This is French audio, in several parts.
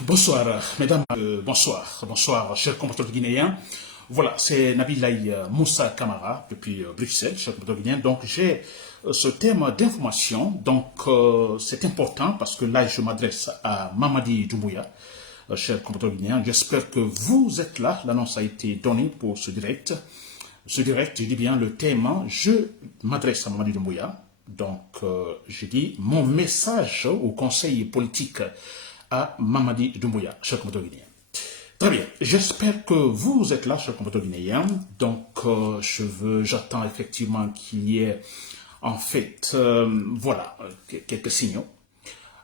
Bonsoir, mesdames, bonsoir, chers compatriotes guinéens. Voilà, c'est Nabilaï Moussa Kamara depuis Bruxelles, chers compatriotes guinéens. Donc, j'ai ce thème d'information. Donc, c'est important parce que là, je m'adresse à Mamadi Doumbouya, chers compatriotes guinéens. J'espère que vous êtes là. L'annonce a été donnée pour ce direct. Ce direct, je dis bien le thème, je m'adresse à Mamadi Doumbouya. Donc, je dis mon message au conseil politique à Mamadi Doumbouya, cher compatriote guinéen. Très bien, j'espère que vous êtes là, cher compatriote guinéen. Donc, j'attends effectivement qu'il y ait, en fait, voilà, quelques signaux.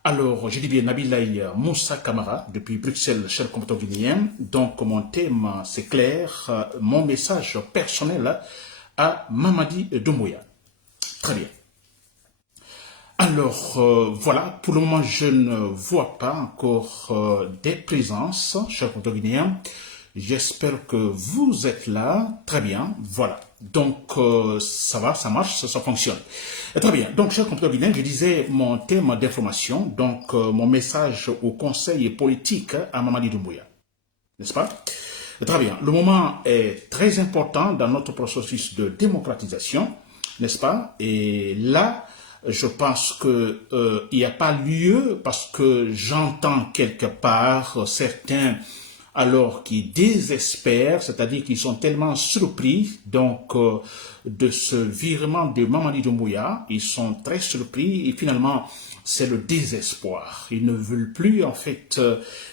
Alors, je dis bien Nabilaï Moussa Kamara, depuis Bruxelles, cher compatriote guinéen. Donc, mon thème, c'est clair, mon message personnel à Mamadi Doumbouya. Très bien. Alors, voilà, pour le moment, je ne vois pas encore des présences, chers compatriotes guinéens. J'espère que vous êtes là. Très bien, voilà. Donc, ça va, ça marche, ça fonctionne. Très bien. Donc, chers compatriotes guinéens, je disais mon thème d'information, donc mon message au conseil politique à Mamadi Doumbouya. N'est-ce pas? Très bien. Le moment est très important dans notre processus de démocratisation, n'est-ce pas? Et là, je pense que il n'y a pas lieu parce que j'entends quelque part certains alors qui désespèrent, c'est-à-dire qu'ils sont tellement surpris donc de ce virement de Mamadi Doumbouya, ils sont très surpris et finalement c'est le désespoir. Ils ne veulent plus en fait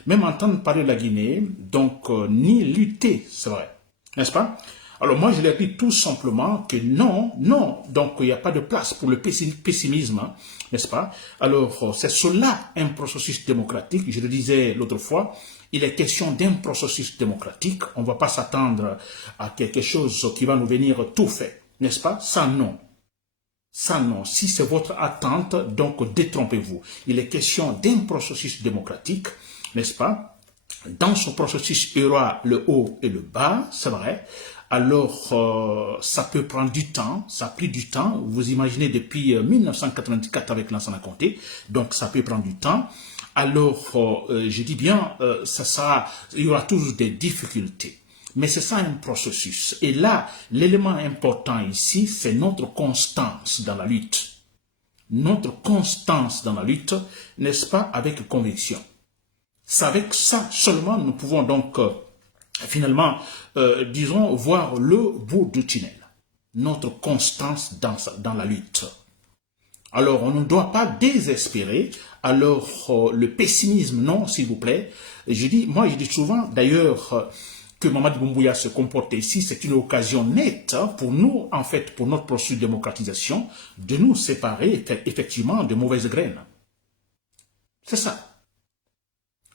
même entendre parler de la Guinée, donc ni lutter, c'est vrai, n'est-ce pas? Alors moi, je leur dis tout simplement que non, non, donc il n'y a pas de place pour le pessimisme, hein, n'est-ce pas? Alors, c'est cela un processus démocratique, je le disais l'autre fois, il est question d'un processus démocratique, on ne va pas s'attendre à quelque chose qui va nous venir tout fait, n'est-ce pas? Ça non. Ça non, si c'est votre attente, donc détrompez-vous. Il est question d'un processus démocratique, n'est-ce pas? Dans ce processus, il y aura le haut et le bas, c'est vrai. Alors, ça peut prendre du temps, ça a pris du temps. Vous imaginez depuis 1984 avec Lansana Conté, donc ça peut prendre du temps. Alors, je dis bien, il y aura toujours des difficultés. Mais c'est ça un processus. Et là, l'élément important ici, c'est notre constance dans la lutte. Notre constance dans la lutte, n'est-ce pas, avec conviction. C'est avec ça seulement nous pouvons donc finalement, disons, voir le bout du tunnel. Notre constance dans la lutte. Alors, on ne doit pas désespérer. Alors, le pessimisme, non, s'il vous plaît. Je dis souvent, d'ailleurs, que Mamadi Doumbouya se comporte ici, c'est une occasion nette pour nous, en fait, pour notre processus de démocratisation, de nous séparer effectivement de mauvaises graines. C'est ça.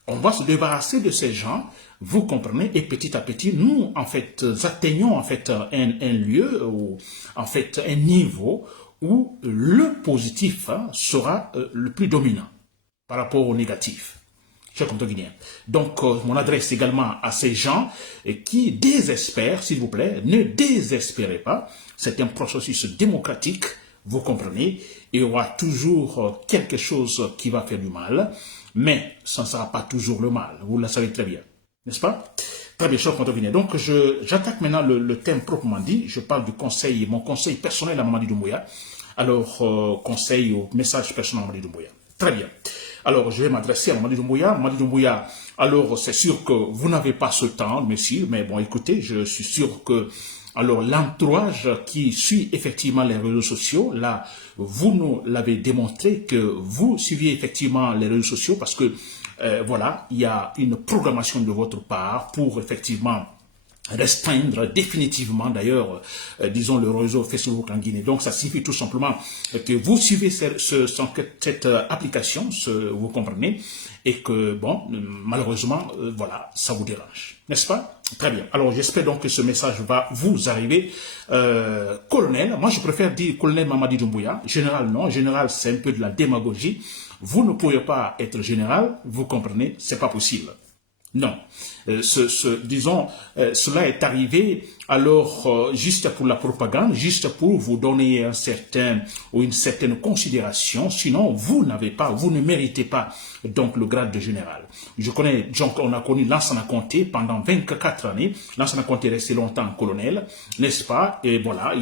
On va se débarrasser de ces gens, vous comprenez, et petit à petit, nous, en fait, atteignons, en fait, un lieu, ou, en fait, un niveau où le positif sera le plus dominant par rapport au négatif. Chers compatriotes guinéens. Donc, mon adresse également à ces gens qui désespèrent, s'il vous plaît, ne désespérez pas. C'est un processus démocratique, vous comprenez. Il y aura toujours quelque chose qui va faire du mal, mais ça ne sera pas toujours le mal. Vous le savez très bien, n'est-ce pas? Très bien, chers compatriotes guinéens. Donc, j'attaque maintenant le thème proprement dit. Je parle du conseil, mon conseil personnel à Mamadi Doumbouya. Alors, conseil ou message personnel à Mamadi Doumbouya. Très bien. Alors, je vais m'adresser à Mamadi Doumbouya. Mamadi Doumbouya, alors, c'est sûr que vous n'avez pas ce temps, monsieur, mais bon, écoutez, je suis sûr que, alors, l'entourage qui suit effectivement les réseaux sociaux, là, vous nous l'avez démontré que vous suivez effectivement les réseaux sociaux parce que, voilà, il y a une programmation de votre part pour effectivement restreindre définitivement d'ailleurs, disons, le réseau Facebook en Guinée. Donc, ça signifie tout simplement que vous suivez cette application, vous comprenez, et que, bon, malheureusement, voilà, ça vous dérange. N'est-ce pas? Très bien. Alors, j'espère donc que ce message va vous arriver. Colonel, moi je préfère dire colonel Mamadi Doumbouya. Général, non. Général, c'est un peu de la démagogie. Vous ne pouvez pas être général, vous comprenez, c'est pas possible. Non. Disons, cela est arrivé alors juste pour la propagande, juste pour vous donner un certain ou une certaine considération. Sinon, vous n'avez pas, vous ne méritez pas donc le grade de général. Je connais, donc on a connu Lansana Conté pendant 24 années. Lansana Conté est resté longtemps colonel, n'est-ce pas? Et voilà,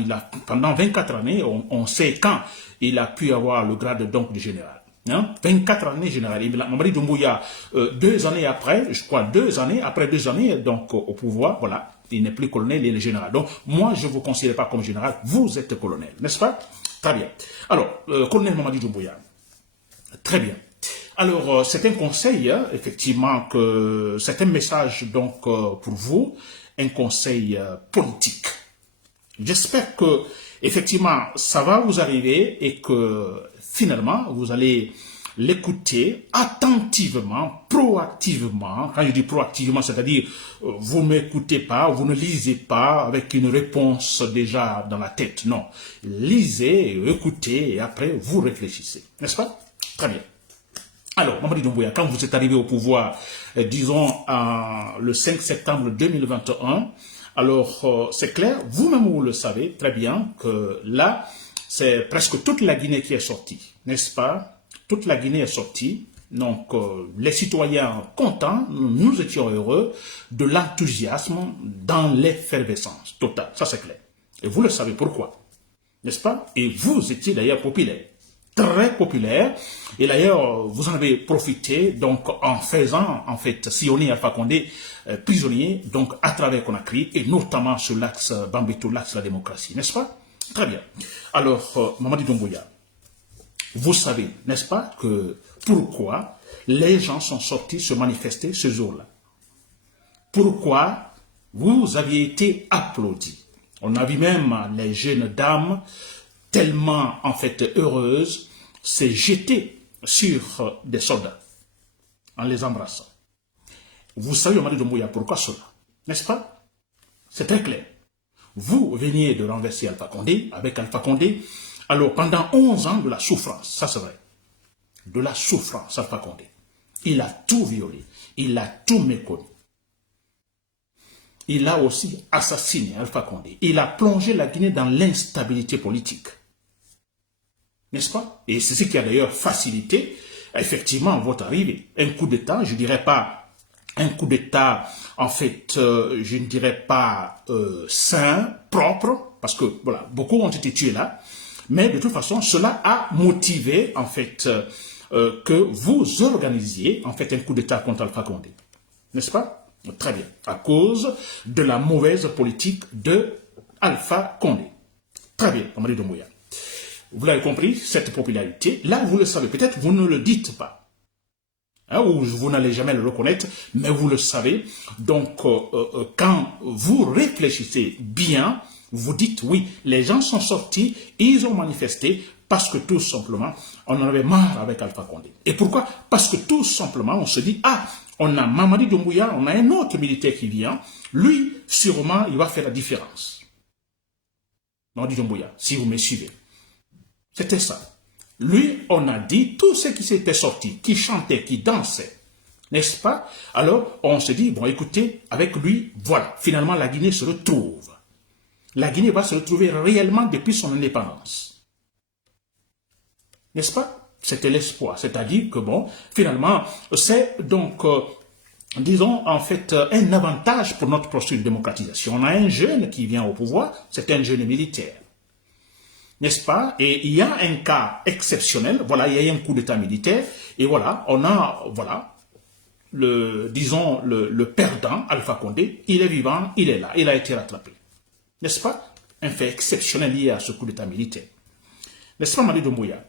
pendant 24 années, on sait quand il a pu avoir le grade donc de général. 24 années général. Mamadi Doumbouya, 2 années après, je crois 2 années, après 2 années, donc au pouvoir, voilà, il n'est plus colonel, il est général. Donc, moi, je ne vous considère pas comme général, vous êtes colonel, n'est-ce pas? Très bien. Alors, colonel Mamadi Doumbouya, très bien. Alors, c'est un conseil, effectivement, c'est un message, donc, pour vous, un conseil politique. J'espère que, effectivement, ça va vous arriver et que, finalement, vous allez l'écouter attentivement, proactivement. Quand je dis proactivement, c'est-à-dire, vous ne m'écoutez pas, vous ne lisez pas avec une réponse déjà dans la tête. Non. Lisez, écoutez et après, vous réfléchissez. N'est-ce pas? Très bien. Alors, Mamadi Doumbouya, quand vous êtes arrivé au pouvoir, disons, le 5 septembre 2021, alors, c'est clair, vous-même vous le savez très bien que là, c'est presque toute la Guinée qui est sortie, n'est-ce pas? Toute la Guinée est sortie. Donc, les citoyens contents, nous étions heureux de l'enthousiasme dans l'effervescence totale. Ça, c'est clair. Et vous le savez pourquoi, n'est-ce pas? Et vous étiez d'ailleurs populaire. Très populaire, et d'ailleurs vous en avez profité donc en faisant en fait sillonner Alpha Condé prisonnier donc à travers Conakry et notamment sur l'axe Bambeto, l'axe de la démocratie, n'est-ce pas? Très bien. Alors Mamadi Doumbouya, vous savez, n'est-ce pas, que pourquoi les gens sont sortis se manifester ce jour-là? Pourquoi vous aviez été applaudi? On a vu même les jeunes dames tellement en fait heureuses se jeter sur des soldats en les embrassant. Vous savez, Mamadi Doumbouya, pourquoi cela? N'est-ce pas? C'est très clair. Vous veniez de renverser Alpha Condé, avec Alpha Condé, alors pendant 11 ans de la souffrance, ça c'est vrai, de la souffrance, Alpha Condé. Il a tout violé, il a tout méconnu. Il a aussi assassiné Alpha Condé. Il a plongé la Guinée dans l'instabilité politique. N'est-ce pas? Et c'est ce qui a d'ailleurs facilité, effectivement, votre arrivée. Un coup d'État, je ne dirais pas un coup d'État, en fait, je ne dirais pas sain, propre, parce que, voilà, beaucoup ont été tués là, mais de toute façon, cela a motivé, en fait, que vous organisiez, en fait, un coup d'État contre Alpha Condé. N'est-ce pas? Très bien. À cause de la mauvaise politique de Alpha Condé. Très bien, Mamadi Doumbouya. Vous l'avez compris, cette popularité, là, vous le savez, peut-être vous ne le dites pas, hein, ou vous n'allez jamais le reconnaître, mais vous le savez. Donc, quand vous réfléchissez bien, vous dites, oui, les gens sont sortis, ils ont manifesté, parce que tout simplement, on en avait marre avec Alpha Condé. Et pourquoi? Parce que tout simplement, on se dit, ah, on a Mamadi Doumbouya, on a un autre militaire qui vient, lui, sûrement, il va faire la différence. Mamadi Doumbouya, si vous me suivez. C'était ça. Lui, on a dit, tous ceux qui s'étaient sortis, qui chantaient, qui dansaient, n'est-ce pas? Alors, on se dit, bon, écoutez, avec lui, voilà, finalement, la Guinée se retrouve. La Guinée va se retrouver réellement depuis son indépendance. N'est-ce pas? C'était l'espoir. C'est-à-dire que, bon, finalement, c'est donc, disons, en fait, un avantage pour notre processus de démocratisation. On a un jeune qui vient au pouvoir, c'est un jeune militaire. N'est-ce pas? Et il y a un cas exceptionnel, voilà, il y a eu un coup d'État militaire, et voilà, on a, voilà, disons, le perdant, Alpha Condé, il est vivant, il est là, il a été rattrapé. N'est-ce pas? Un fait exceptionnel lié à ce coup d'État militaire. N'est-ce pas, Mamadi Doumbouya?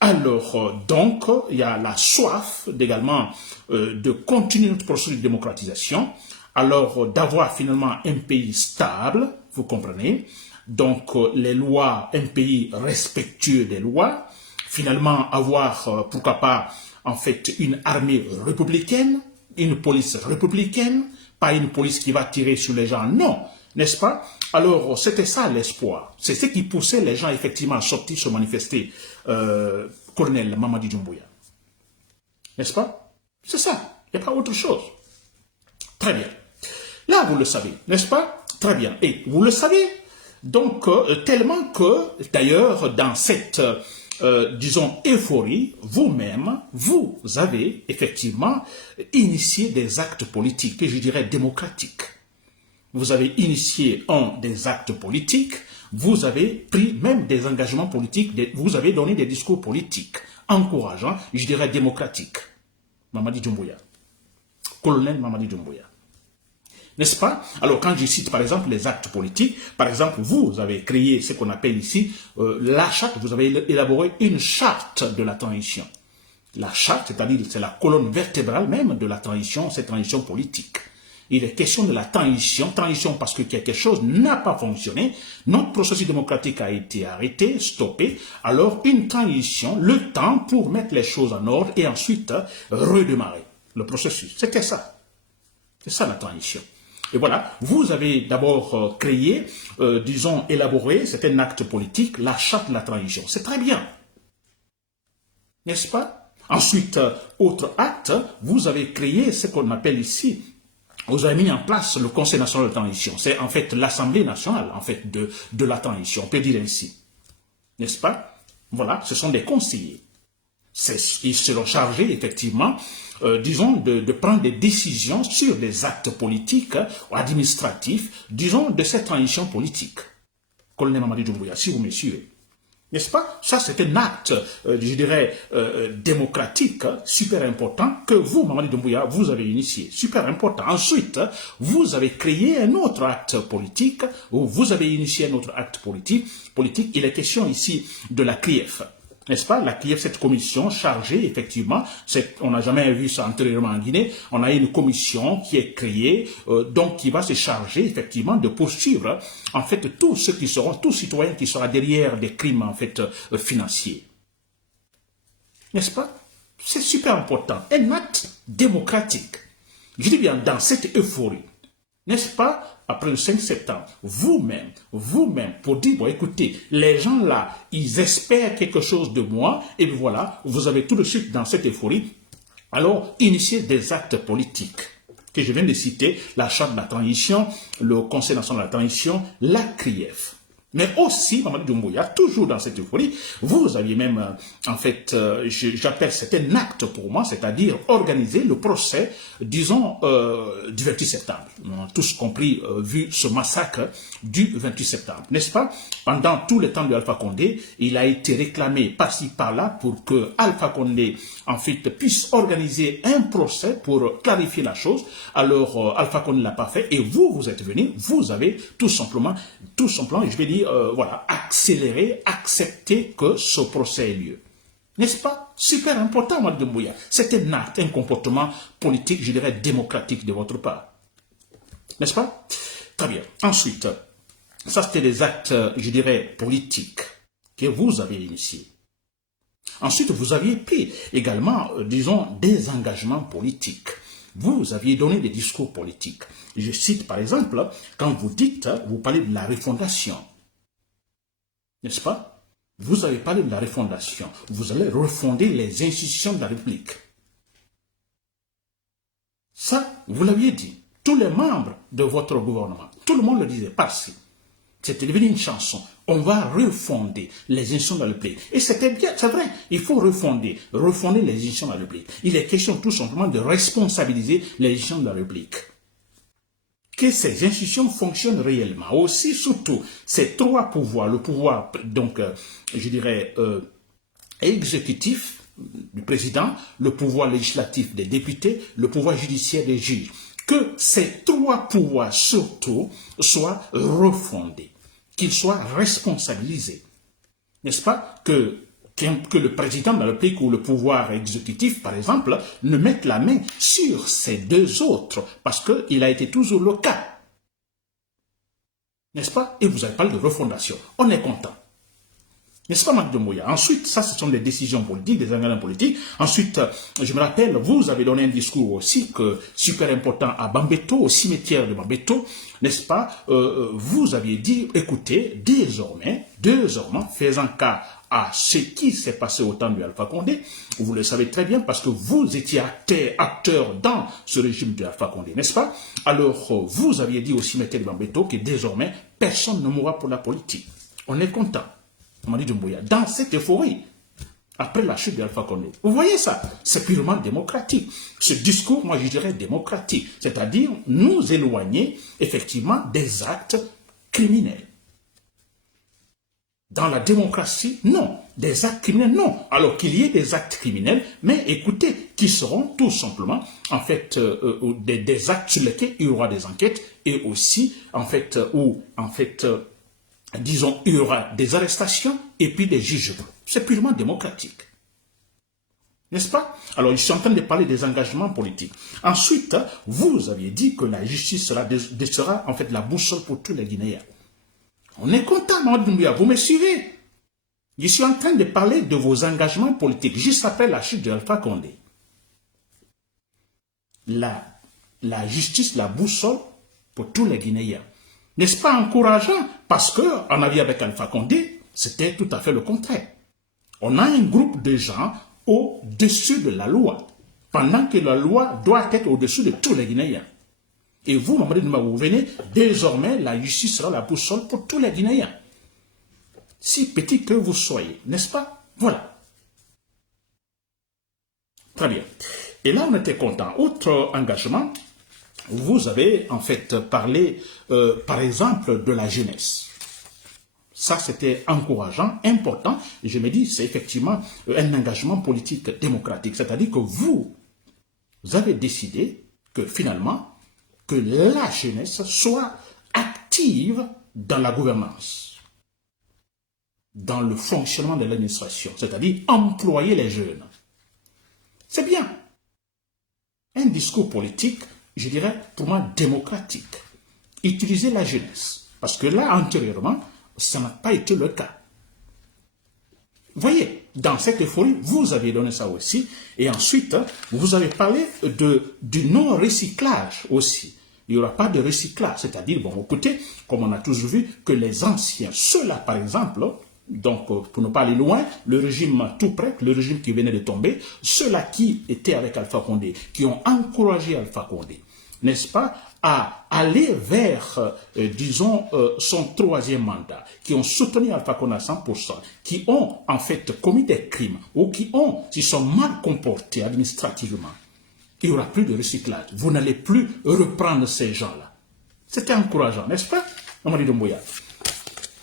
Alors, donc, il y a la soif également de continuer notre processus de démocratisation, alors d'avoir finalement un pays stable, vous comprenez? Donc, les lois, un pays respectueux des lois, finalement avoir, pourquoi pas, en fait, une armée républicaine, une police républicaine, pas une police qui va tirer sur les gens, non, n'est-ce pas? Alors, c'était ça l'espoir. C'est ce qui poussait les gens, effectivement, à sortir, se manifester, colonel Mamadi Doumbouya. N'est-ce pas? C'est ça, il n'y a pas autre chose. Très bien. Là, vous le savez, n'est-ce pas? Très bien. Et vous le savez, donc, tellement que, d'ailleurs, dans cette, disons, euphorie, vous-même, vous avez effectivement initié des actes politiques, et je dirais démocratiques. Vous avez initié des actes politiques, vous avez pris même des engagements politiques, vous avez donné des discours politiques, encourageants, je dirais démocratiques. Mamadi Doumbouya, colonel Mamadi Doumbouya. N'est-ce pas? Alors, quand je cite, par exemple, les actes politiques, par exemple, vous avez créé ce qu'on appelle ici la charte, vous avez élaboré une charte de la transition. La charte, c'est-à-dire, c'est la colonne vertébrale même de la transition, cette transition politique. Il est question de la transition parce que quelque chose n'a pas fonctionné, notre processus démocratique a été arrêté, stoppé, alors une transition, le temps pour mettre les choses en ordre et ensuite redémarrer le processus. C'était ça. C'est ça la transition. Et voilà, vous avez d'abord créé, disons, élaboré, c'est un acte politique, la charte de la transition. C'est très bien. N'est-ce pas? Ensuite, autre acte, vous avez créé ce qu'on appelle ici, vous avez mis en place le Conseil national de transition. C'est en fait l'Assemblée nationale, en fait, de la transition, on peut dire ainsi. N'est-ce pas? Voilà, ce sont des conseillers. Ils seront chargés, effectivement, disons, de prendre des décisions sur des actes politiques ou administratifs, disons, de cette transition politique. Colonel Mamadi Doumbouya, si vous me suivez. N'est-ce pas? Ça, c'est un acte, je dirais, démocratique, super important, que vous, Mamadi Doumbouya, vous avez initié. Super important. Ensuite, vous avez créé un autre acte politique, ou vous avez initié un autre acte politique. Il est question ici de la CRIEF. N'est-ce pas? La CRIEF, cette commission chargée, effectivement, on n'a jamais vu ça antérieurement en Guinée, on a une commission qui est créée, donc qui va se charger, effectivement, de poursuivre, en fait, tous citoyens qui seront derrière des crimes, en fait, financiers. N'est-ce pas? C'est super important. Un acte démocratique. Je dis bien, dans cette euphorie, n'est-ce pas? Après le 5 septembre, vous-même, pour dire, bon, écoutez, les gens là, ils espèrent quelque chose de moi, et voilà, vous avez tout de suite dans cette euphorie, alors, initier des actes politiques, que je viens de citer, la charte de la transition, le Conseil national de la transition, la CRIEF. Mais aussi, Mamadi Doumbouya, toujours dans cette euphorie, vous aviez même, en fait, j'appelle c'est un acte pour moi, c'est-à-dire organiser le procès, disons, du 28 septembre. On a tous compris, vu ce massacre du 28 septembre, n'est-ce pas? Pendant tout le temps de Alpha Condé, il a été réclamé par-ci, par-là, pour que Alpha Condé, en fait, puisse organiser un procès pour clarifier la chose. Alors, Alpha Condé ne l'a pas fait, et vous êtes venu, vous avez tout simplement, je vais dire, voilà, accélérer, accepter que ce procès ait lieu. N'est-ce pas? Super important, Mamadi Doumbouya. C'est un acte, un comportement politique, je dirais, démocratique de votre part. N'est-ce pas? Très bien. Ensuite, ça c'était des actes, je dirais, politiques que vous avez initiés. Ensuite, vous aviez pris également, disons, des engagements politiques. Vous aviez donné des discours politiques. Je cite par exemple, quand vous dites, vous parlez de la refondation. N'est-ce pas? Vous avez parlé de la refondation. Vous allez refonder les institutions de la République. Ça, vous l'aviez dit. Tous les membres de votre gouvernement, tout le monde le disait, parce c'était devenu une chanson. On va refonder les institutions de la République. Et c'était bien, c'est vrai, il faut refonder les institutions de la République. Il est question tout simplement de responsabiliser les institutions de la République. Que ces institutions fonctionnent réellement. Aussi, surtout, ces trois pouvoirs, le pouvoir, donc, je dirais, exécutif du président, le pouvoir législatif des députés, le pouvoir judiciaire des juges, que ces trois pouvoirs, surtout, soient refondés, qu'ils soient responsabilisés. N'est-ce pas? Que le président de la République ou le pouvoir exécutif, par exemple, ne mette la main sur ces deux autres, parce qu'il a été toujours le cas. N'est-ce pas? Et vous avez parlé de refondation. On est content. N'est-ce pas, Mamadi Doumbouya? Ensuite, ça, ce sont des décisions politiques, des engagements politiques. Ensuite, je me rappelle, vous avez donné un discours aussi super important à Bambeto, au cimetière de Bambeto, n'est-ce pas? Vous aviez dit, écoutez, désormais, faisant cas à ce qui s'est passé au temps de Alpha Condé. Vous le savez très bien parce que vous étiez acteur dans ce régime de Alpha Condé, n'est-ce pas? Alors, vous aviez dit aussi, Maître Bambeto, que désormais, personne ne mourra pour la politique. On est content, Mamadi Doumbouya, dans cette euphorie, après la chute d'Alpha Condé. Vous voyez ça? C'est purement démocratique. Ce discours, moi je dirais démocratique, c'est-à-dire nous éloigner effectivement des actes criminels. Dans la démocratie, non. Des actes criminels, non. Alors qu'il y ait des actes criminels, mais écoutez, qui seront tout simplement, en fait, des actes sur lesquels il y aura des enquêtes et aussi, en fait, disons, il y aura des arrestations et puis des jugements. C'est purement démocratique. N'est-ce pas? Alors, je suis en train de parler des engagements politiques. Ensuite, vous aviez dit que la justice sera en fait la boussole pour tous les Guinéens. On est content, Mamadi Doumbouya, vous me suivez? Je suis en train de parler de vos engagements politiques, juste après la chute d'Alpha Condé. La justice, la boussole pour tous les Guinéens. N'est-ce pas encourageant? Parce qu'en avis avec Alpha Condé, c'était tout à fait le contraire. On a un groupe de gens au-dessus de la loi, pendant que la loi doit être au-dessus de tous les Guinéens. Et vous, Mamadi Doumbouya, vous venez, désormais, la justice sera la boussole pour tous les Guinéens. Si petit que vous soyez, n'est-ce pas? Voilà. Très bien. Et là, on était content. Autre engagement, vous avez en fait parlé, par exemple, de la jeunesse. Ça, c'était encourageant, important. Et je me dis, c'est effectivement un engagement politique démocratique. C'est-à-dire que vous avez décidé que finalement, que la jeunesse soit active dans la gouvernance, dans le fonctionnement de l'administration, c'est-à-dire employer les jeunes. C'est bien. Un discours politique, je dirais, pour moi, démocratique. Utiliser la jeunesse. Parce que là, antérieurement, ça n'a pas été le cas. Vous voyez, dans cette euphorie, vous avez donné ça aussi. Et ensuite, vous avez parlé du non-recyclage aussi. Il n'y aura pas de recyclage. C'est-à-dire, bon, écoutez, comme on a toujours vu, que les anciens, ceux-là, par exemple, donc, pour ne pas aller loin, le régime tout près, le régime qui venait de tomber, ceux-là qui étaient avec Alpha Condé, qui ont encouragé Alpha Condé, n'est-ce pas, à aller vers, disons, son troisième mandat, qui ont soutenu Alpha Condé à 100%, qui ont en fait commis des crimes, ou qui sont mal comportés administrativement, il n'y aura plus de recyclage. Vous n'allez plus reprendre ces gens-là. C'était encourageant, n'est-ce pas, Mamadi Doumbouya?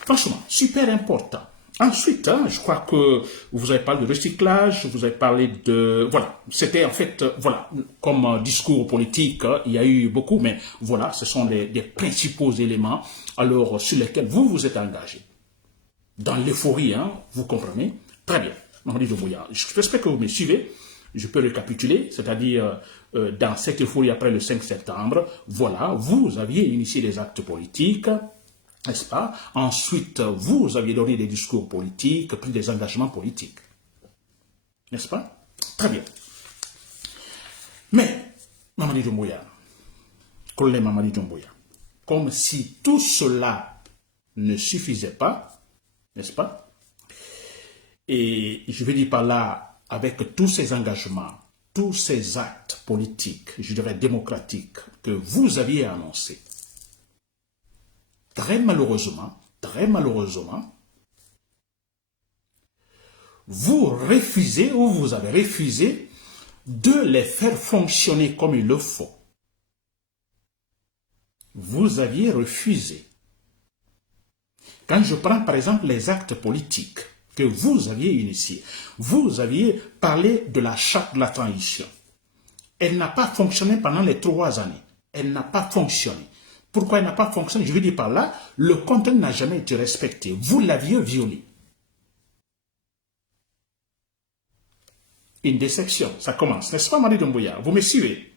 Franchement, super important. Ensuite, je crois que vous avez parlé de recyclage, vous avez parlé de... Voilà, c'était en fait, voilà, comme discours politique, il y a eu beaucoup, mais voilà, ce sont des principaux éléments alors sur lesquels vous vous êtes engagé. Dans l'euphorie, hein, vous comprenez? Très bien. Mamadi Doumbouya, j'espère que vous me suivez. Je peux récapituler, c'est-à-dire dans cette euphorie après le 5 septembre, voilà, vous aviez initié des actes politiques, n'est-ce pas? Ensuite, vous aviez donné des discours politiques, pris des engagements politiques. N'est-ce pas? Très bien. Mais, Mamadi Doumbouya, collègue Mamadi Doumbouya, comme si tout cela ne suffisait pas, n'est-ce pas? Et je vais dire par là, avec tous ces engagements, tous ces actes politiques, je dirais démocratiques, que vous aviez annoncés, très malheureusement, vous refusez ou vous avez refusé de les faire fonctionner comme il le faut. Vous aviez refusé. Quand je prends par exemple les actes politiques que vous aviez initiés, vous aviez parlé de la charte de la transition. Elle n'a pas fonctionné pendant les 3 années. Elle n'a pas fonctionné. Pourquoi elle n'a pas fonctionné? Je veux dire par là, le contenu n'a jamais été respecté. Vous l'aviez violé. Une déception, ça commence. N'est-ce pas, Mamadi Doumbouya? Vous me suivez?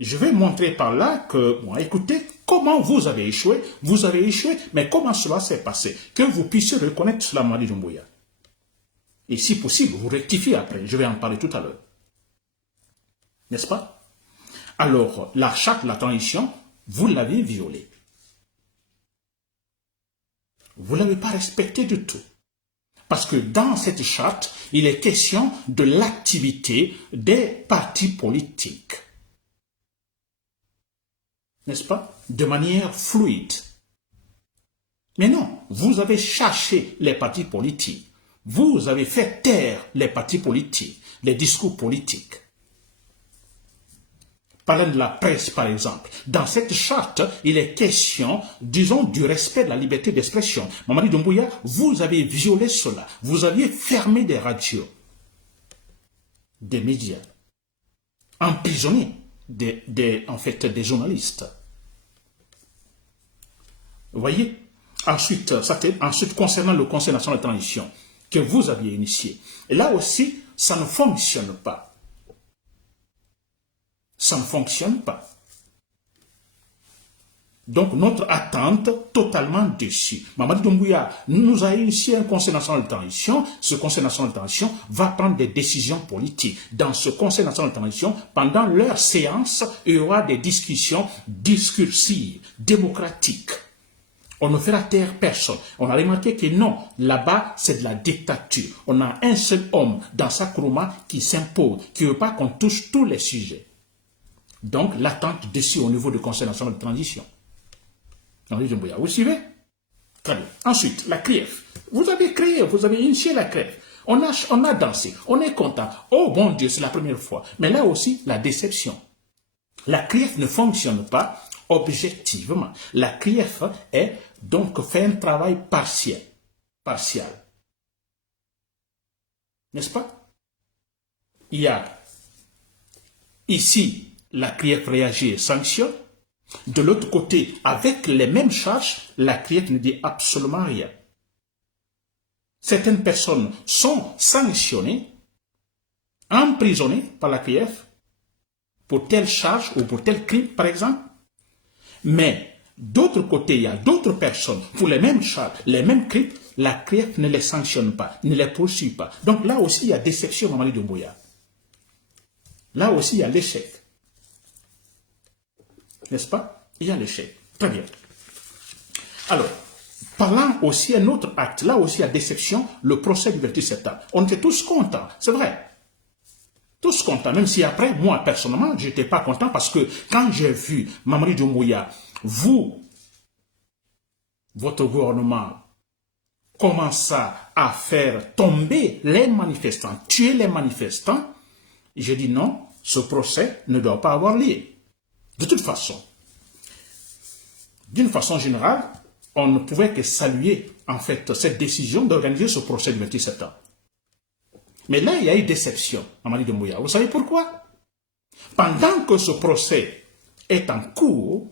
Je vais montrer par là que, bon, écoutez, comment vous avez échoué, mais comment cela s'est passé? Que vous puissiez reconnaître cela, Mamadi Doumbouya. Et si possible, vous rectifiez après. Je vais en parler tout à l'heure. N'est-ce pas? Alors, la charte de la transition, vous l'avez violée. Vous ne l'avez pas respectée du tout. Parce que dans cette charte, il est question de l'activité des partis politiques. N'est-ce pas? De manière fluide. Mais non, vous avez cherché les partis politiques. Vous avez fait taire les partis politiques, les discours politiques. Parlant de la presse, par exemple, dans cette charte, il est question, disons, du respect de la liberté d'expression. Mamadi Doumbouya, vous avez violé cela. Vous aviez fermé des radios, des médias, emprisonné en fait, des journalistes. Vous voyez? Ensuite, concernant le Conseil national de transition que vous aviez initié. Et là aussi, ça ne fonctionne pas. Ça ne fonctionne pas. Donc, notre attente totalement déçue. Mamadi Doumbouya nous a initié un Conseil national de transition. Ce Conseil national de transition va prendre des décisions politiques. Dans ce Conseil national de transition, pendant leur séance, il y aura des discussions discursives, démocratiques. On ne fera taire personne. On a remarqué que non, là-bas, c'est de la dictature. On a un seul homme dans sa chroma qui s'impose, qui ne veut pas qu'on touche tous les sujets. Donc, l'attente dessus au niveau du Conseil national de transition. Vous suivez? Très bien. Ensuite, la CRIEF. Vous avez initié la CRIEF. On a dansé, on est content. Oh bon Dieu, c'est la première fois. Mais là aussi, la déception. La CRIEF ne fonctionne pas objectivement. La CRIEF est donc fait un travail partiel. N'est-ce pas? Il y a ici la CRIEF réagit et sanctionne. De l'autre côté, avec les mêmes charges, la CRIEF ne dit absolument rien. Certaines personnes sont sanctionnées, emprisonnées par la CRIEF pour telle charge ou pour tel crime, par exemple. Mais d'autre côté, il y a d'autres personnes pour les mêmes charges, les mêmes crimes, la CRIEF ne les sanctionne pas, ne les poursuit pas. Donc là aussi, il y a déception, Mamadi Doumbouya. Là aussi, il y a l'échec. N'est-ce pas? Il y a l'échec. Très bien. Alors, parlant aussi un autre acte, là aussi il y a déception, le procès du 28 septembre. On était tous contents, c'est vrai. Tous contents, même si après, moi, personnellement, je n'étais pas content parce que quand j'ai vu Mamadi Doumbouya, votre gouvernement, commencer à faire tomber les manifestants, tuer les manifestants, j'ai dit non, ce procès ne doit pas avoir lieu. De toute façon, d'une façon générale, on ne pouvait que saluer, en fait, cette décision d'organiser ce procès du 28 septembre. Mais là, il y a eu déception, Mamadi Doumbouya. Vous savez pourquoi? Pendant que ce procès est en cours,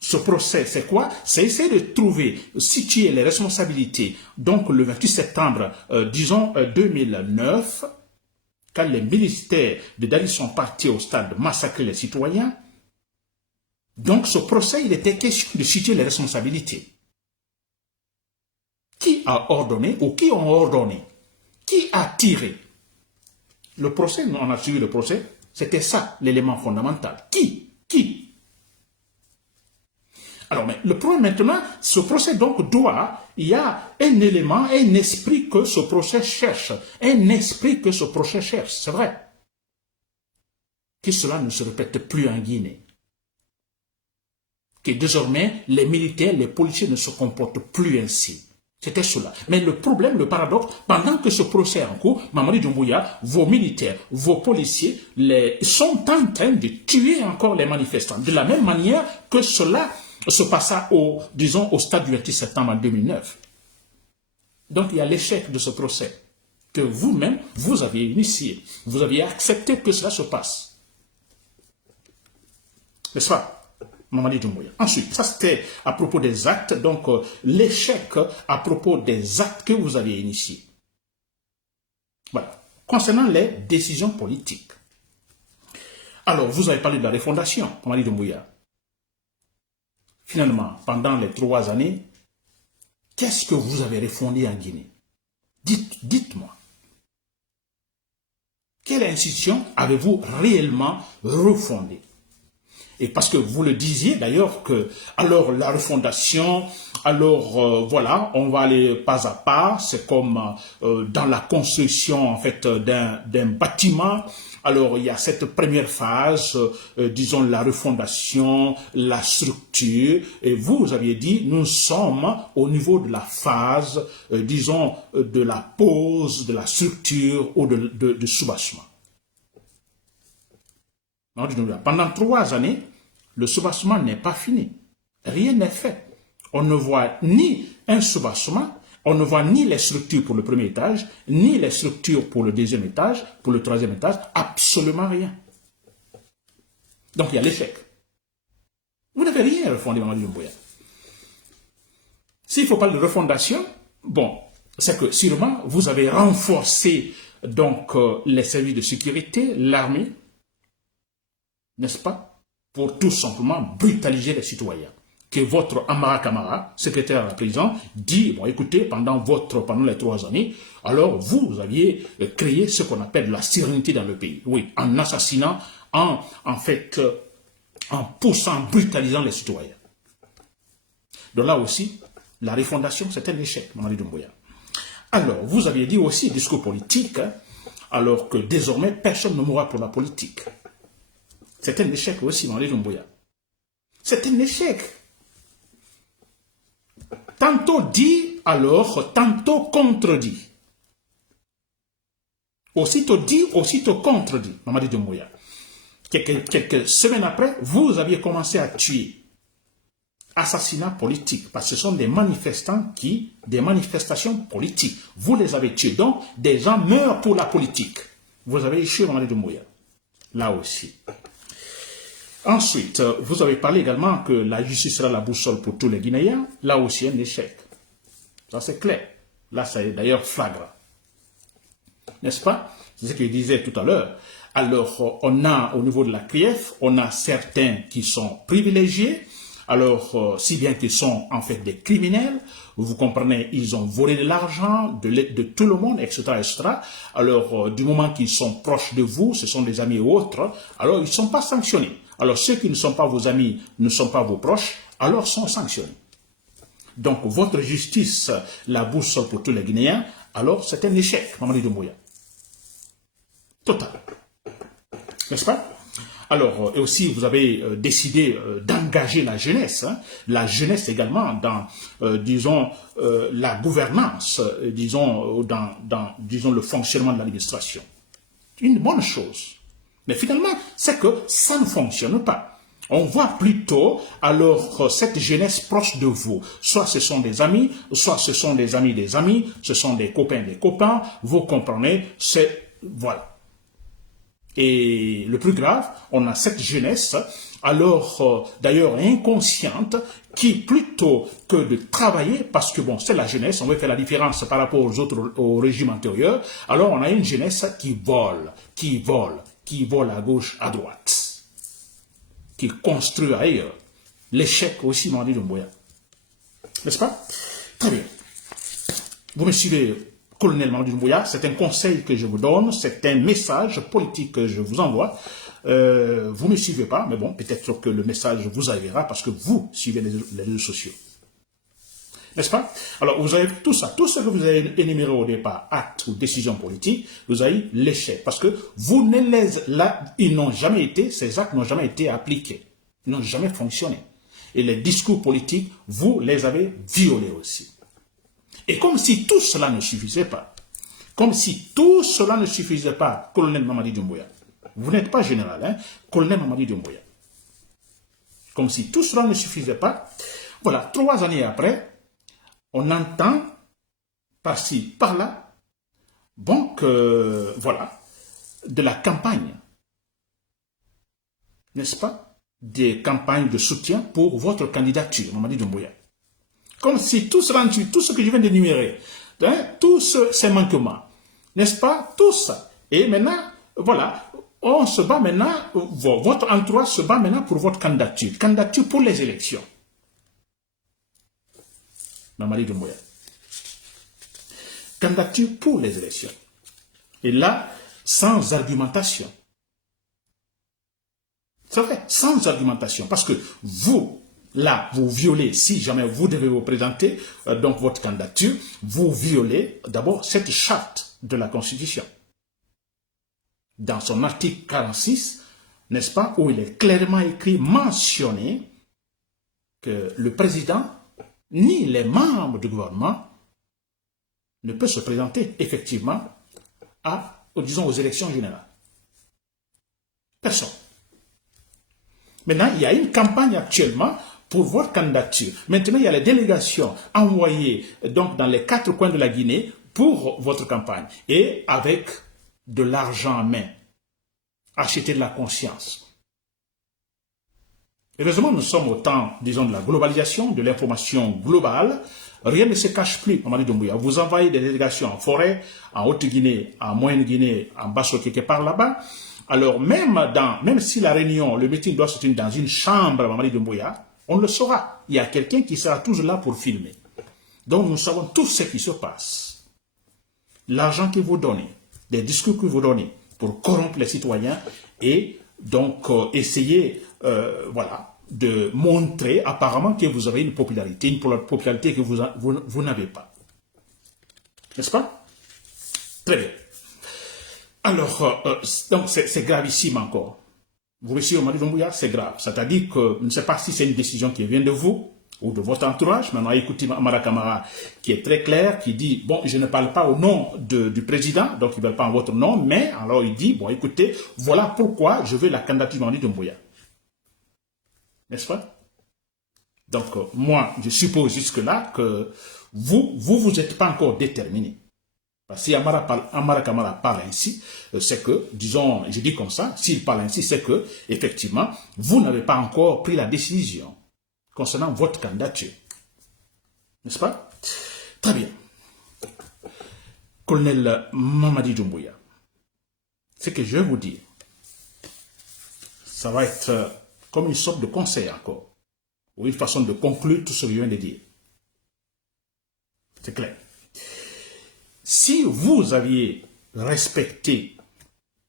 ce procès, c'est quoi? C'est essayer de trouver, situer les responsabilités. Donc, le 28 septembre, disons 2009, quand les militaires de Dali sont partis au stade massacrer les citoyens, donc ce procès, il était question de situer les responsabilités. Qui a ordonné ou qui ont ordonné? Qui a tiré? Le procès, on a suivi le procès, c'était ça l'élément fondamental. Qui? Alors, mais le problème maintenant, ce procès donc il y a un élément, un esprit que ce procès cherche. Un esprit que ce procès cherche, c'est vrai. Que cela ne se répète plus en Guinée. Que désormais, les militaires, les policiers ne se comportent plus ainsi. C'était cela. Mais le problème, le paradoxe, pendant que ce procès est en cours, Mamadi Doumbouya, vos militaires, vos policiers, sont en train de tuer encore les manifestants. De la même manière que cela se passa disons, au stade du 28 septembre en 2009. Donc il y a l'échec de ce procès que vous-même, vous aviez initié. Vous aviez accepté que cela se passe. N'est-ce pas? Mamadi Doumbouya. Ensuite, ça c'était à propos des actes, donc l'échec à propos des actes que vous aviez initiés. Voilà. Concernant les décisions politiques. Alors, vous avez parlé de la refondation, Mamadi Doumbouya. Finalement, pendant les 3 années, qu'est-ce que vous avez refondé en Guinée? Dites-moi. Quelle institution avez-vous réellement refondée? Et parce que vous le disiez d'ailleurs que, alors la refondation, alors voilà, on va aller pas à pas, c'est comme dans la construction en fait d'un bâtiment. Alors il y a cette première phase, disons la refondation, la structure, et vous aviez dit, nous sommes au niveau de la phase, disons, de la pose, de la structure ou de soubassement. Pendant 3 années, le soubassement n'est pas fini. Rien n'est fait. On ne voit ni un soubassement, on ne voit ni les structures pour le premier étage, ni les structures pour le deuxième étage, pour le troisième étage, absolument rien. Donc il y a l'échec. Vous n'avez rien refondé, Mamadi Doumbouya. S'il faut parler de refondation, bon, c'est que sûrement vous avez renforcé donc les services de sécurité, l'armée, n'est-ce pas, pour tout simplement brutaliser les citoyens. Que votre Amara Kamara, secrétaire à la présidence, dit, bon écoutez, pendant les 3 années, alors vous aviez créé ce qu'on appelle la sérénité dans le pays. Oui, en assassinant, en poussant, en brutalisant les citoyens. Donc là aussi, la refondation, c'est un échec, Mamadi Doumbouya. Alors, vous aviez dit aussi, discours politique, alors que désormais, personne ne mourra pour la politique. C'est un échec aussi, Mamadi Doumbouya. C'est un échec. Tantôt dit, alors, tantôt contredit. Aussitôt dit, aussitôt contredit, Mamadi Doumbouya. Quelques semaines après, vous aviez commencé à tuer. Assassinat politique, parce que ce sont des manifestants des manifestations politiques. Vous les avez tués. Donc, des gens meurent pour la politique. Vous avez échoué, Mamadi Doumbouya. Là aussi. Ensuite, vous avez parlé également que la justice sera la boussole pour tous les Guinéens. Là aussi, un échec. Ça, c'est clair. Là, c'est d'ailleurs flagrant. N'est-ce pas? C'est ce que je disais tout à l'heure. Alors, on a, au niveau de la CRIEF, on a certains qui sont privilégiés. Alors, si bien qu'ils sont en fait des criminels, vous comprenez, ils ont volé de l'argent de tout le monde, etc., etc. Alors, du moment qu'ils sont proches de vous, ce sont des amis ou autres, alors ils ne sont pas sanctionnés. Alors, ceux qui ne sont pas vos amis, ne sont pas vos proches, alors sont sanctionnés. Donc, votre justice, la boussole pour tous les Guinéens, alors c'est un échec, Mamadi Doumbouya. Total. N'est-ce pas? Alors, et aussi, vous avez décidé d'engager la jeunesse également dans, disons, la gouvernance, disons, disons, le fonctionnement de l'administration. Une bonne chose. Mais finalement, c'est que ça ne fonctionne pas. On voit plutôt, alors, cette jeunesse proche de vous. Soit ce sont des amis, soit ce sont des amis, ce sont des copains, vous comprenez, c'est, voilà. Et le plus grave, on a cette jeunesse, alors d'ailleurs inconsciente, qui plutôt que de travailler, parce que bon, c'est la jeunesse, on veut faire la différence par rapport aux régimes antérieurs, alors on a une jeunesse qui vole à gauche, à droite, qui construit ailleurs. L'échec aussi, Mamadi Doumbouya. N'est-ce pas? Très bien. Vous me suivez, colonel Mamadi Doumbouya, c'est un conseil que je vous donne, c'est un message politique que je vous envoie. Vous ne me suivez pas, mais bon, peut-être que le message vous arrivera parce que vous suivez les réseaux sociaux. N'est-ce pas? Alors, vous avez tout ça, tout ce que vous avez énuméré au départ, actes ou décisions politiques, vous avez l'échec. Parce que vous ne ils n'ont jamais été, ces actes n'ont jamais été appliqués. Ils n'ont jamais fonctionné. Et les discours politiques, vous les avez violés aussi. Et comme si tout cela ne suffisait pas, colonel Mamadi Doumbouya, vous n'êtes pas général, hein, colonel Mamadi Doumbouya. Comme si tout cela ne suffisait pas, voilà, 3 années après, on entend par-ci, par-là, bon, voilà, de la campagne, n'est-ce pas? Des campagnes de soutien pour votre candidature, Mamadi Doumbouya. Comme si tout ce que je viens d'énumérer, hein, tous ces manquements, n'est-ce pas? Tout ça. Et maintenant, voilà, on se bat maintenant, votre entourage se bat maintenant pour votre candidature pour les élections. Mamadi Doumbouya. Candidature pour les élections. Et là, sans argumentation. C'est vrai, sans argumentation. Parce que vous, là, vous violez, si jamais vous devez vous présenter, donc votre candidature, vous violez d'abord cette charte de la Constitution. Dans son article 46, n'est-ce pas, où il est clairement écrit, mentionné, que le président, ni les membres du gouvernement, ne peuvent se présenter effectivement disons, aux élections générales. Personne. Maintenant, il y a une campagne actuellement pour votre candidature. Maintenant, il y a les délégations envoyées donc, dans les 4 coins de la Guinée pour votre campagne. Et avec de l'argent en main. Acheter de la conscience. Heureusement, nous sommes au temps, disons, de la globalisation, de l'information globale. Rien ne se cache plus, Mamadi Doumbouya. Vous envoyez des délégations en forêt, en Haute-Guinée, en Moyenne-Guinée, en Basse, quelque part là-bas. Alors, même si la réunion, le meeting doit se tenir dans une chambre, Mamadi Doumbouya, on le saura. Il y a quelqu'un qui sera toujours là pour filmer. Donc, nous savons tout ce qui se passe. L'argent que vous donnez, les discours que vous donnez pour corrompre les citoyens et donc essayer, voilà, de montrer apparemment que vous avez une popularité que vous n'avez pas. N'est-ce pas? Très bien. Alors, donc c'est gravissime encore. Vous aussi, Mamadi Doumbouya, c'est grave. C'est-à-dire que je ne sais pas si c'est une décision qui vient de vous ou de votre entourage. Maintenant, écoutez Amara Kamara qui est très clair, qui dit, bon, je ne parle pas au nom du président, donc il ne parle pas en votre nom, mais alors il dit, bon, écoutez, voilà pourquoi je veux la candidature de Mamadi Doumbouya. N'est-ce pas? Donc, moi, je suppose jusque-là que vous êtes pas encore déterminé. Parce que si Amara Kamara parle ainsi, c'est que, disons, je dis comme ça, s'il parle ainsi, c'est que, effectivement, vous n'avez pas encore pris la décision concernant votre candidature. N'est-ce pas? Très bien. Colonel Mamadi Doumbouya, ce que je vais vous dire, ça va être comme une sorte de conseil encore, ou une façon de conclure tout ce que je viens de dire. C'est clair. Si vous aviez respecté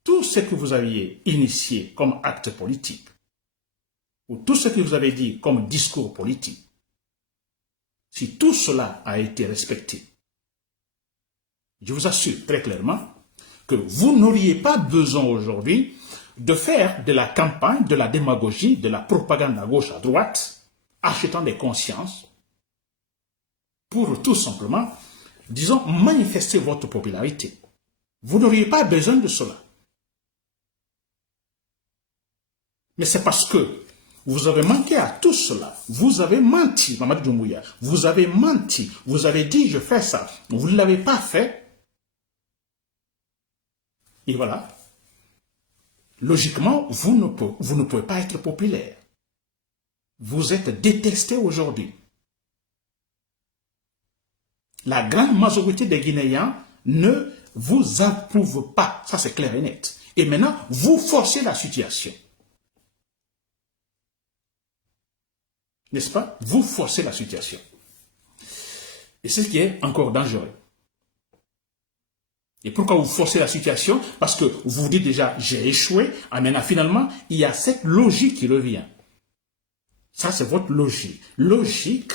tout ce que vous aviez initié comme acte politique, ou tout ce que vous avez dit comme discours politique, si tout cela a été respecté, je vous assure très clairement que vous n'auriez pas besoin aujourd'hui de faire de la campagne, de la démagogie, de la propagande à gauche, à droite, achetant des consciences, pour tout simplement, disons, manifester votre popularité. Vous n'auriez pas besoin de cela. Mais c'est parce que vous avez manqué à tout cela. Vous avez menti, Mamadi Doumbouya. Vous avez menti. Vous avez dit, je fais ça. Vous ne l'avez pas fait. Et voilà. Logiquement, vous ne pouvez pas être populaire. Vous êtes détesté aujourd'hui. La grande majorité des Guinéens ne vous approuvent pas. Ça, c'est clair et net. Et maintenant, vous forcez la situation. N'est-ce pas? Vous forcez la situation. Et c'est ce qui est encore dangereux. Et pourquoi vous forcez la situation? Parce que vous dites déjà, j'ai échoué. Ah, maintenant, finalement, il y a cette logique qui revient. Ça, c'est votre logique. Logique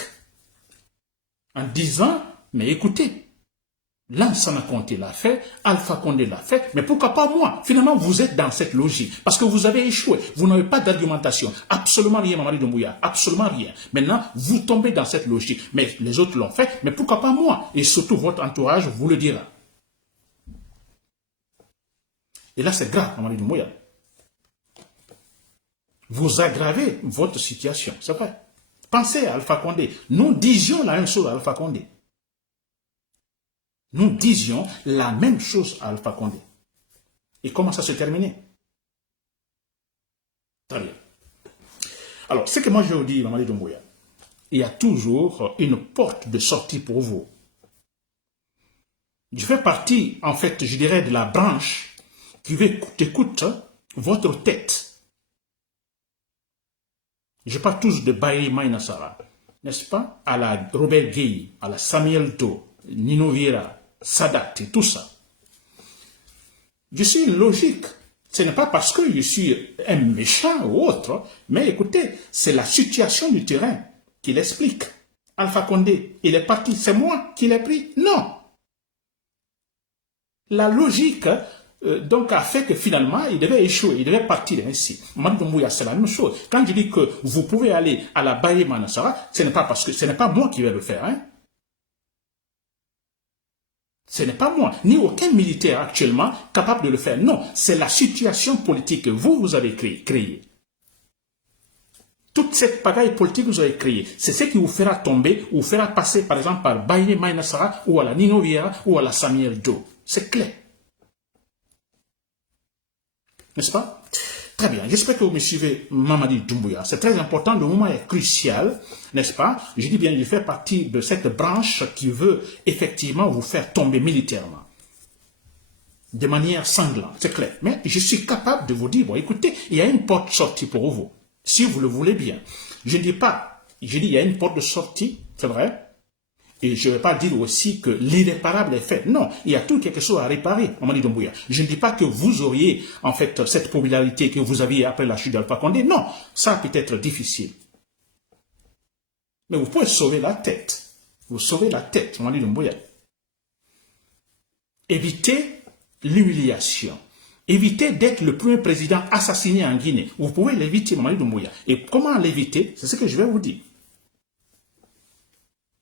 en disant, mais écoutez, Lansana Conté l'a fait, Alpha Condé l'a fait, mais pourquoi pas moi? Finalement, vous êtes dans cette logique, parce que vous avez échoué, vous n'avez pas d'argumentation, absolument rien, Mamadi Doumbouya, absolument rien. Maintenant, vous tombez dans cette logique, mais les autres l'ont fait, mais pourquoi pas moi? Et surtout, votre entourage vous le dira. Et là, c'est grave, Mamadi Doumbouya. Vous aggravez votre situation, c'est vrai. Pensez à Alpha Condé. Nous disions la même chose à Alpha Condé. Nous disions la même chose à Alpha Condé. Et comment ça s'est terminé? Très bien. Alors, ce que moi je vous dis, Mamadi Doumbouya, il y a toujours une porte de sortie pour vous. Je fais partie, en fait, je dirais, de la branche qui écoute votre tête. Je parle tous de Baye Maïnassara, n'est-ce pas? À la Robert Gueye, à la Samuel Do, Nino Vieira, Sadat et tout ça. Je suis une logique Ce n'est pas parce que je suis un méchant ou autre, mais écoutez, c'est la situation du terrain qui l'explique. Alpha Condé, il est parti, c'est moi qui l'ai pris? Non. La logique donc a fait que finalement, il devait échouer, il devait partir ainsi. Mamadou Doumbouya, c'est la même chose. Quand je dis que vous pouvez aller à la Baye Manassara, ce n'est pas parce que ce n'est pas moi qui vais le faire. Hein. Ce n'est pas moi, ni aucun militaire actuellement capable de le faire. Non, c'est la situation politique que vous avez créée. Toute cette pagaille politique que vous avez créée, c'est ce qui vous fera tomber ou fera passer par exemple par Baye Manassara ou à la Nino Vieira ou à la Samuel Doe. C'est clair. N'est-ce pas? Très bien, j'espère que vous me suivez, Mamadi Doumbouya. C'est très important, le moment est crucial, n'est-ce pas? Je dis bien, il fait partie de cette branche qui veut effectivement vous faire tomber militairement. De manière sanglante, c'est clair. Mais je suis capable de vous dire, bon, écoutez, il y a une porte de sortie pour vous, si vous le voulez bien. Je ne dis pas, je dis il y a une porte de sortie, c'est vrai. Et je ne vais pas dire aussi que l'irréparable est fait. Non, il y a tout quelque chose à réparer, Mamadi Doumbouya. Je ne dis pas que vous auriez, en fait, cette popularité que vous aviez après la chute d'Alpha Condé. Non, ça peut être difficile. Mais vous pouvez sauver la tête. Vous sauvez la tête, Mamadi Doumbouya. Évitez l'humiliation. Évitez d'être le premier président assassiné en Guinée. Vous pouvez l'éviter, Mamadi Doumbouya. Et comment l'éviter? C'est ce que je vais vous dire.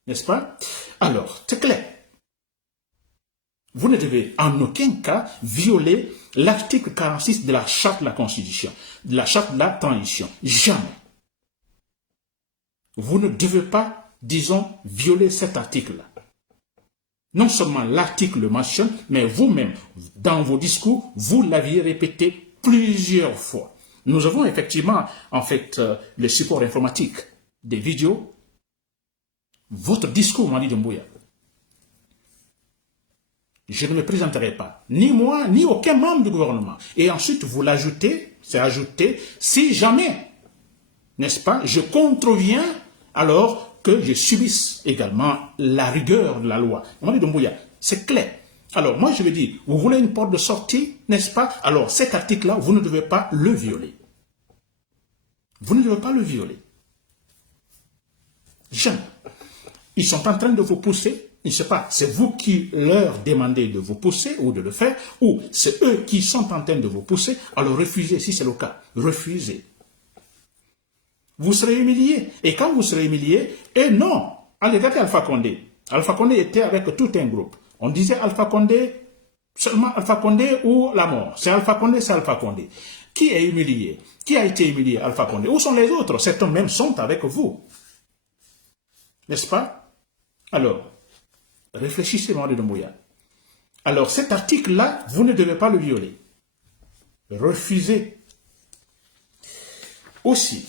N'est-ce pas? Alors, c'est clair. Vous ne devez en aucun cas violer l'article 46 de la charte de la Constitution, de la charte de la transition. Jamais. Vous ne devez pas, disons, violer cet article-là. Non seulement l'article le mentionne, mais vous-même, dans vos discours, vous l'aviez répété plusieurs fois. Nous avons effectivement, en fait, le support informatique des vidéos. Votre discours, Mamadi Doumbouya, je ne me présenterai pas, ni moi, ni aucun membre du gouvernement. Et ensuite, vous l'ajoutez, c'est ajouté, si jamais, n'est-ce pas, je contreviens, alors que je subisse également la rigueur de la loi. Mamadi Doumbouya, c'est clair. Alors, moi, je veux dire, vous voulez une porte de sortie, n'est-ce pas? Alors, cet article-là, vous ne devez pas le violer. Vous ne devez pas le violer. Jamais. Ils sont en train de vous pousser, je ne sais pas, c'est vous qui leur demandez de vous pousser ou de le faire, ou c'est eux qui sont en train de vous pousser, alors refusez si c'est le cas, refusez. Vous serez humilié, et quand vous serez humilié, et non, allez, regardez Alpha Condé. Alpha Condé était avec tout un groupe. On disait Alpha Condé, seulement Alpha Condé ou la mort. C'est Alpha Condé, c'est Alpha Condé. Qui est humilié? Qui a été humilié, Alpha Condé? Où sont les autres? Certains même sont avec vous. N'est-ce pas? Alors, réfléchissez, Mamadi Doumbouya. Alors, cet article-là, vous ne devez pas le violer. Refusez. Aussi,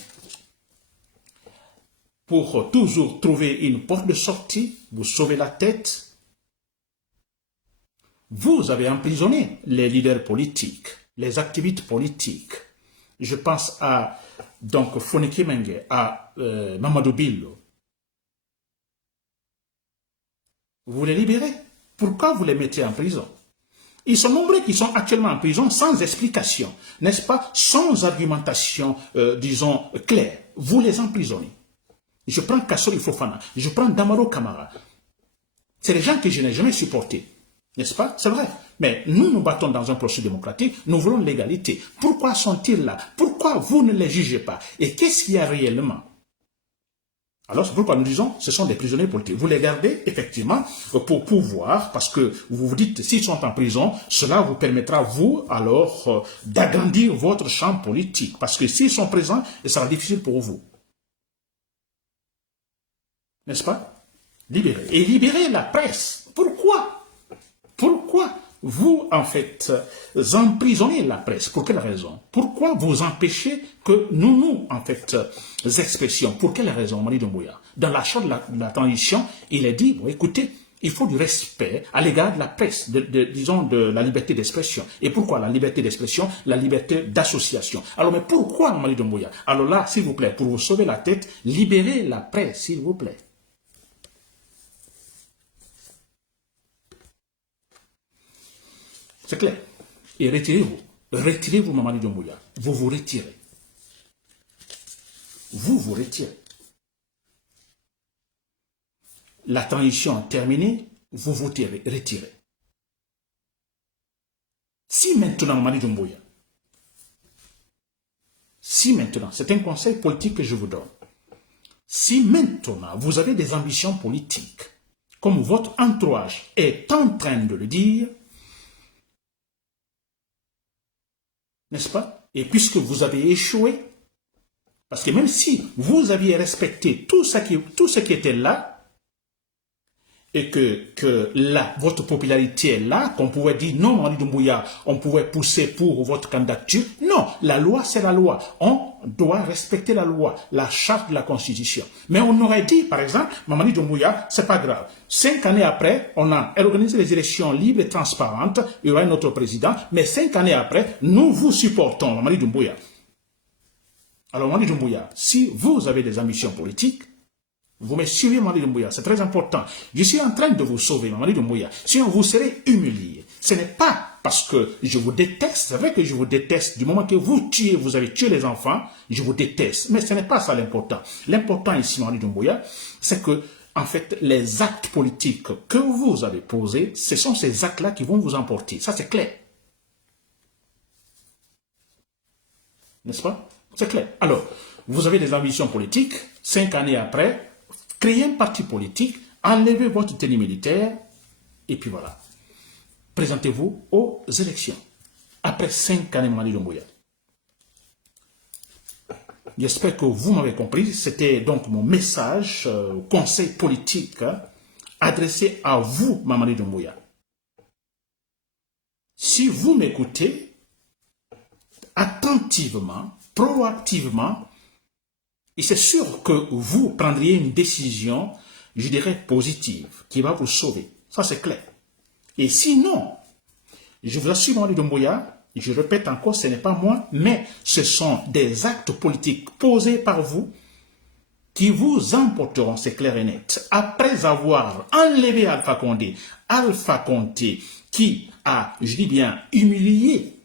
pour toujours trouver une porte de sortie, vous sauvez la tête, vous avez emprisonné les leaders politiques, les activistes politiques. Je pense à, donc, Foneke Mengue, à Mamadou Billo. Vous les libérez. Pourquoi vous les mettez en prison? Ils sont nombreux qui sont actuellement en prison sans explication, n'est-ce pas? Sans argumentation, disons, claire. Vous les emprisonnez. Je prends Kassori Fofana, je prends Damaro Kamara. C'est des gens que je n'ai jamais supportés, n'est-ce pas? C'est vrai. Mais nous nous battons dans un processus démocratique, nous voulons l'égalité. Pourquoi sont-ils là? Pourquoi vous ne les jugez pas? Et qu'est-ce qu'il y a réellement? Alors, c'est pourquoi nous disons, ce sont des prisonniers politiques. Vous les gardez, effectivement, pour pouvoir, parce que vous vous dites, s'ils sont en prison, cela vous permettra, vous, alors, d'agrandir votre champ politique. Parce que s'ils sont présents, ce sera difficile pour vous. N'est-ce pas? Libérez. Et libérez la presse. Pourquoi? Pourquoi vous, en fait, emprisonnez la presse? Pour quelle raison? Pourquoi vous empêchez que nous, en fait, expressions? Pour quelle raison, Mamadi Doumbouya? Dans la charte de la transition, il est dit, bon, écoutez, il faut du respect à l'égard de la presse, disons, de la liberté d'expression. Et pourquoi la liberté d'expression? La liberté d'association. Alors, mais pourquoi, Mamadi Doumbouya? Alors là, s'il vous plaît, pour vous sauver la tête, libérez la presse, s'il vous plaît. C'est clair. Et retirez-vous. retirez-vous Mamadi Doumbouya. Vous vous retirez. Vous vous retirez. La transition terminée, vous vous retirez. Si maintenant, Mamadi Doumbouya, si maintenant, c'est un conseil politique que je vous donne, si maintenant vous avez des ambitions politiques, comme votre entourage est en train de le dire, n'est-ce pas? Et puisque vous avez échoué, parce que même si vous aviez respecté tout ce qui était là, et que là, votre popularité est là, qu'on pouvait dire non, Mamadi Doumbouya, on pouvait pousser pour votre candidature. Non, la loi, c'est la loi. On doit respecter la loi, la charte de la Constitution. Mais on aurait dit, par exemple, Mamadi Doumbouya, c'est pas grave. 5 années après, on a organisé les élections libres et transparentes, il y aura un autre président, mais 5 années après, nous vous supportons, Mamadi Doumbouya. Alors, Mamadi Doumbouya, si vous avez des ambitions politiques, vous me suivez, Mamadi Doumbouya, c'est très important. Je suis en train de vous sauver, Mamadi Doumbouya. Sinon, vous serez humilié. Ce n'est pas parce que je vous déteste, c'est vrai que je vous déteste. Du moment que vous avez tué les enfants, je vous déteste. Mais ce n'est pas ça l'important. L'important ici, Mamadi Doumbouya, c'est que, en fait, les actes politiques que vous avez posés, ce sont ces actes-là qui vont vous emporter. Ça, c'est clair. N'est-ce pas? C'est clair. Alors, vous avez des ambitions politiques, 5 années après, créez un parti politique, enlevez votre tenue militaire, et puis voilà. Présentez-vous aux élections. Après 5 années, Mamadi Doumbouya. J'espère que vous m'avez compris. C'était donc mon message, conseil politique, adressé à vous, Mamadi Doumbouya. Si vous m'écoutez attentivement, proactivement, et c'est sûr que vous prendriez une décision, je dirais, positive, qui va vous sauver. Ça, c'est clair. Et sinon, je vous assure, Mamadi Doumbouya, je répète encore, ce n'est pas moi, mais ce sont des actes politiques posés par vous qui vous emporteront, c'est clair et net. Après avoir enlevé Alpha Condé qui a, je dis bien, humilié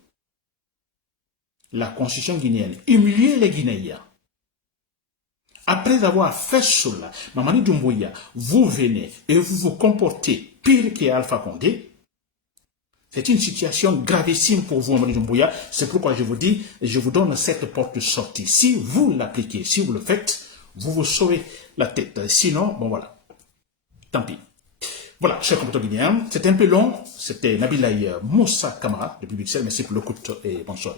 la constitution guinéenne, humilié les Guinéens. Après avoir fait cela, Mamadi Doumbouya, vous venez et vous vous comportez pire qu'Alpha Condé. C'est une situation gravissime pour vous, Mamadi Doumbouya. C'est pourquoi je vous dis, je vous donne cette porte de sortie. Si vous l'appliquez, si vous le faites, vous vous sauvez la tête. Sinon, bon voilà, tant pis. Voilà, chers compatriotes guinéens, c'était un peu long. C'était Nabilaï Moussa Kamara depuis Bruxelles. Merci pour l'écoute et bonsoir.